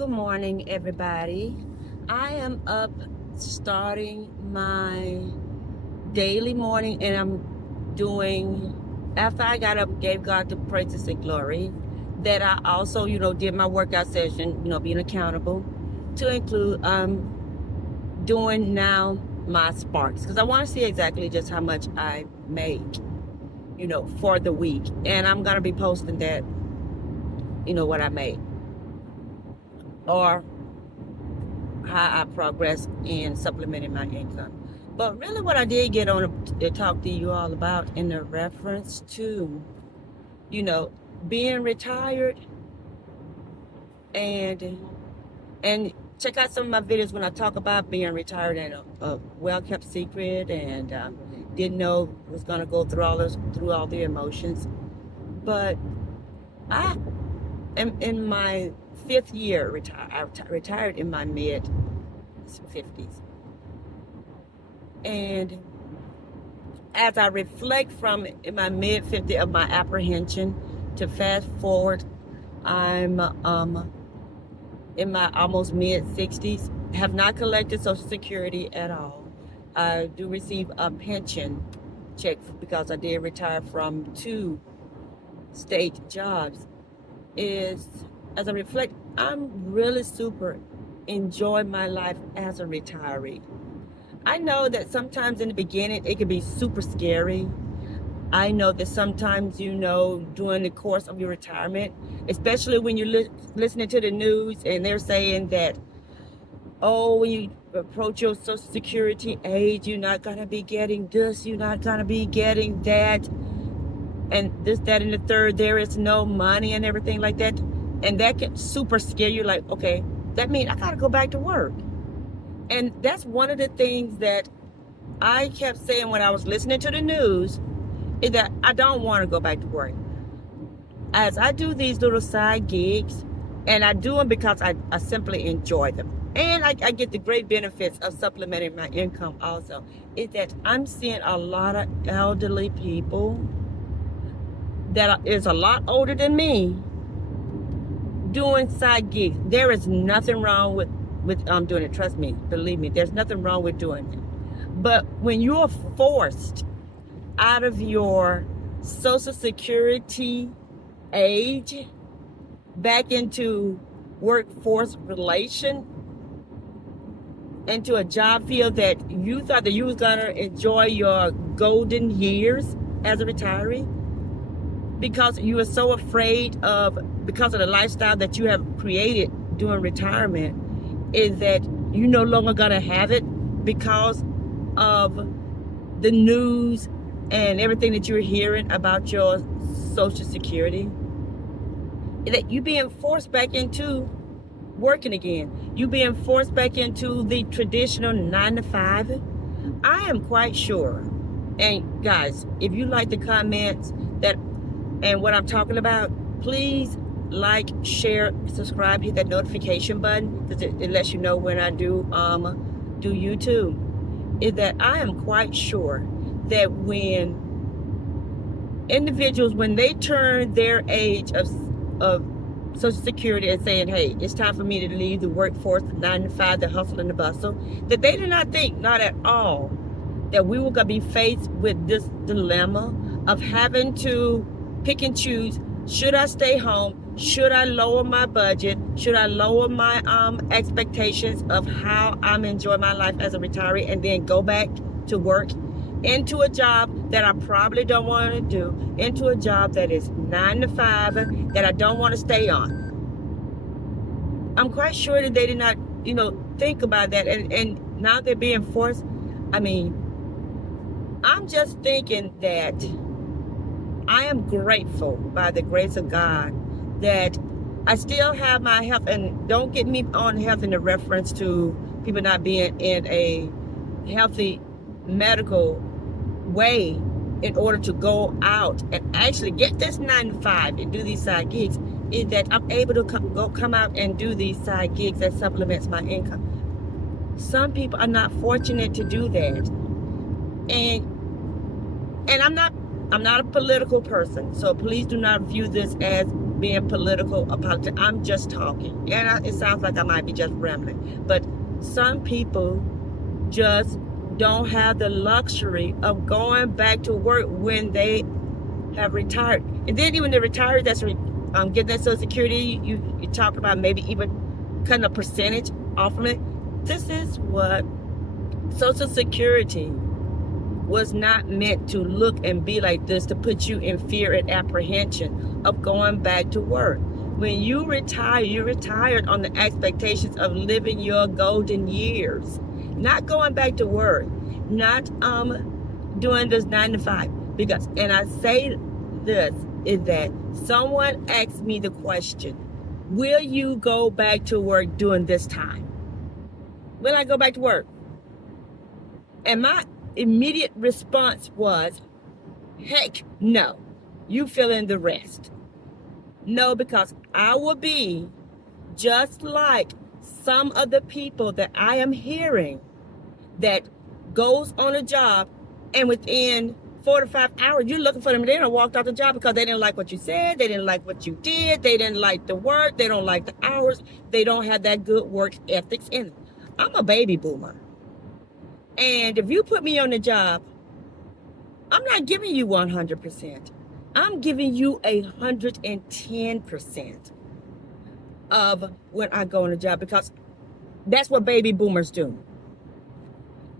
Good morning, everybody. I am up starting my daily morning, and I'm doing, after I got up, gave God the praises and glory, that I also, did my workout session, being accountable to include doing now my sparks, because I want to see exactly just how much I make, for the week. And I'm going to be posting that, what I made, or how I progress in supplementing my income. But really what I did get on to talk to you all about in the reference to, being retired, and check out some of my videos when I talk about being retired and a well-kept secret, and didn't know was going to go through all the emotions. But I am in my 5th year I retired in my mid 50s. And as I reflect from in my mid 50s of my apprehension to fast forward, I'm in my almost mid 60s, have not collected Social Security at all. I do receive a pension check because I did retire from 2 state jobs. As I reflect, I'm really super enjoying my life as a retiree. I know that sometimes in the beginning it can be super scary. I know that sometimes, during the course of your retirement, especially when you're listening to the news and they're saying that, oh, when you approach your Social Security age, you're not going to be getting this, you're not going to be getting that, and this, that, and the third, there is no money and everything like that. And that can super scare you, like, okay, that means I got to go back to work. And that's one of the things that I kept saying when I was listening to the news, is that I don't want to go back to work. As I do these little side gigs, and I do them because I simply enjoy them. And I get the great benefits of supplementing my income also, is that I'm seeing a lot of elderly people that is a lot older than me doing side gigs. There is nothing wrong with doing it. Trust me, believe me, there's nothing wrong with doing it. But when you're forced out of your Social Security age back into workforce relation, into a job field that you thought that you was gonna enjoy your golden years as a retiree, because you were so afraid because of the lifestyle that you have created during retirement, is that you no longer gonna have it because of the news and everything that you're hearing about your Social Security, that you being forced back into working again. You being forced back into the traditional 9 to 5. I am quite sure, and guys, if you like the comments that and what I'm talking about, please like, share, subscribe, hit that notification button, because it lets you know when I do YouTube. Is that I am quite sure that when individuals, when they turn their age of Social Security and saying, hey, it's time for me to leave the workforce, the 9 to 5, the hustle and the bustle, that they did not think, not at all, that we were going to be faced with this dilemma of having to pick and choose. Should I stay home? Should I lower my budget? Should I lower my expectations of how I'm enjoying my life as a retiree, and then go back to work into a job that I probably don't want to do, into a job that is 9 to 5 that I don't want to stay on? I'm quite sure that they did not, think about that. And now they're being forced. I mean, I'm just thinking that I am grateful, by the grace of God, that I still have my health. And don't get me on health in the reference to people not being in a healthy medical way in order to go out and actually get this 9 to 5 and do these side gigs, is that I'm able to come out and do these side gigs that supplements my income. Some people are not fortunate to do that. And I'm not a political person, so please do not view this as being political about it. I'm just talking. And it sounds like I might be just rambling. But some people just don't have the luxury of going back to work when they have retired. And then even the retired that's getting that Social Security, you talk about maybe even cutting a percentage off of it. This is what Social Security was not meant to look and be like this, to put you in fear and apprehension of going back to work. When you retire, you retired on the expectations of living your golden years, not going back to work, not doing this 9 to 5. Because, and I say this, is that someone asked me the question, will you go back to work during this time? Will I go back to work? And my immediate response was, heck no. You fill in the rest. No, because I will be just like some of the people that I am hearing that goes on a job and within 4 to 5 hours, you're looking for them. They don't walk out the job because they didn't like what you said. They didn't like what you did. They didn't like the work. They don't like the hours. They don't have that good work ethics in them. I'm a baby boomer. And if you put me on the job, I'm not giving you 100%. I'm giving you 110% of when I go on a job, because that's what baby boomers do.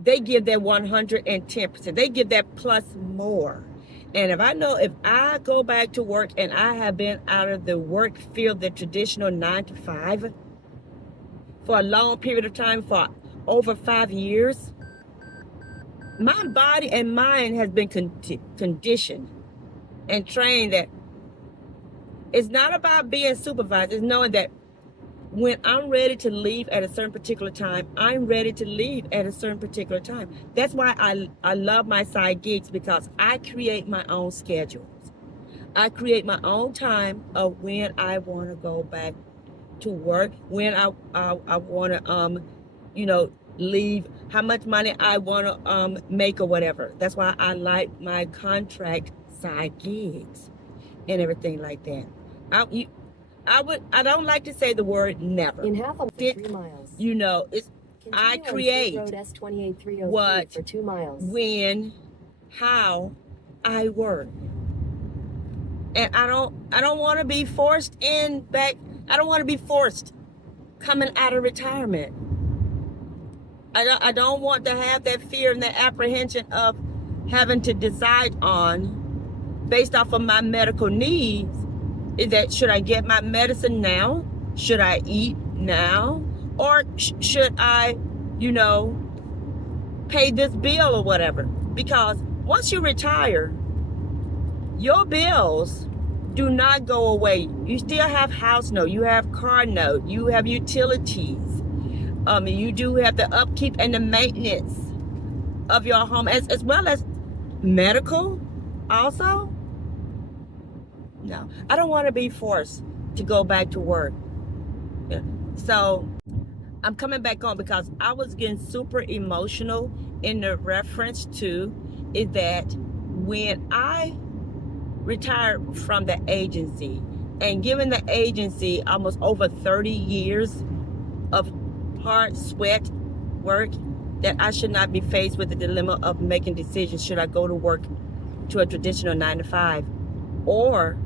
They give that 110%. They give that plus more. And if I go back to work and I have been out of the work field, the traditional 9 to 5, for a long period of time, for over 5 years, my body and mind has been conditioned and trained that it's not about being supervised. It's knowing that when I'm ready to leave at a certain particular time, I'm ready to leave at a certain particular time. That's why I love my side gigs, because I create my own schedules. I create my own time of when I want to go back to work, when I want to leave, how much money I want to make or whatever. That's why I like my contract side gigs and everything like that. I don't like to say the word never. In half of 3 miles. I create road S28 what, for 2 miles. when, how I work. And I don't want to be forced back. I don't want to be forced coming out of retirement. I don't want to have that fear and that apprehension of having to decide on, based off of my medical needs, is that should I get my medicine now? Should I eat now? Or should I, pay this bill or whatever? Because once you retire, your bills do not go away. You still have house note, you have car note, you have utilities. You do have the upkeep and the maintenance of your home, as well as medical also. No, I don't want to be forced to go back to work. Yeah. So I'm coming back on because I was getting super emotional in the reference to is that when I retired from the agency, and given the agency almost over 30 years of hard sweat work, that I should not be faced with the dilemma of making decisions. Should I go to work to a traditional 9 to 5, or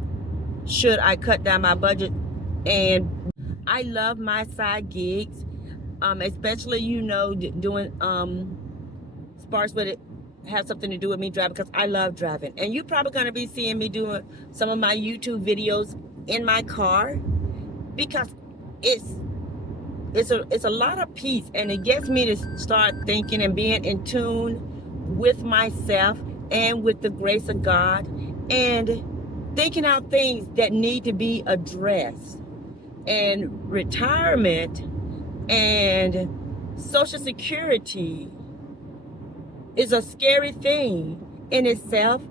should I cut down my budget? And I love my side gigs, especially doing sparks with it have something to do with me driving, because I love driving. And you're probably going to be seeing me doing some of my YouTube videos in my car, because it's a lot of peace, and it gets me to start thinking and being in tune with myself and with the grace of God, and thinking out things that need to be addressed. And retirement and Social Security is a scary thing in itself,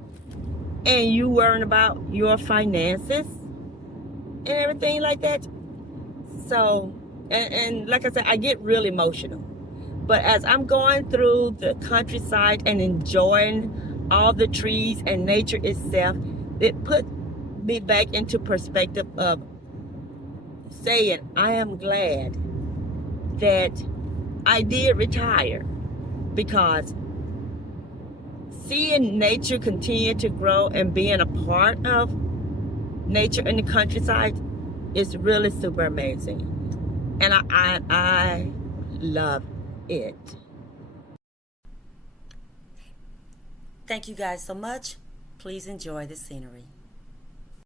and you worrying about your finances and everything like that. So, and like I said, I get real emotional. But as I'm going through the countryside and enjoying all the trees and nature itself, it put me back into perspective of saying I am glad that I did retire, because seeing nature continue to grow and being a part of nature in the countryside is really super amazing, and I love it. Thank you guys so much. Please enjoy the scenery.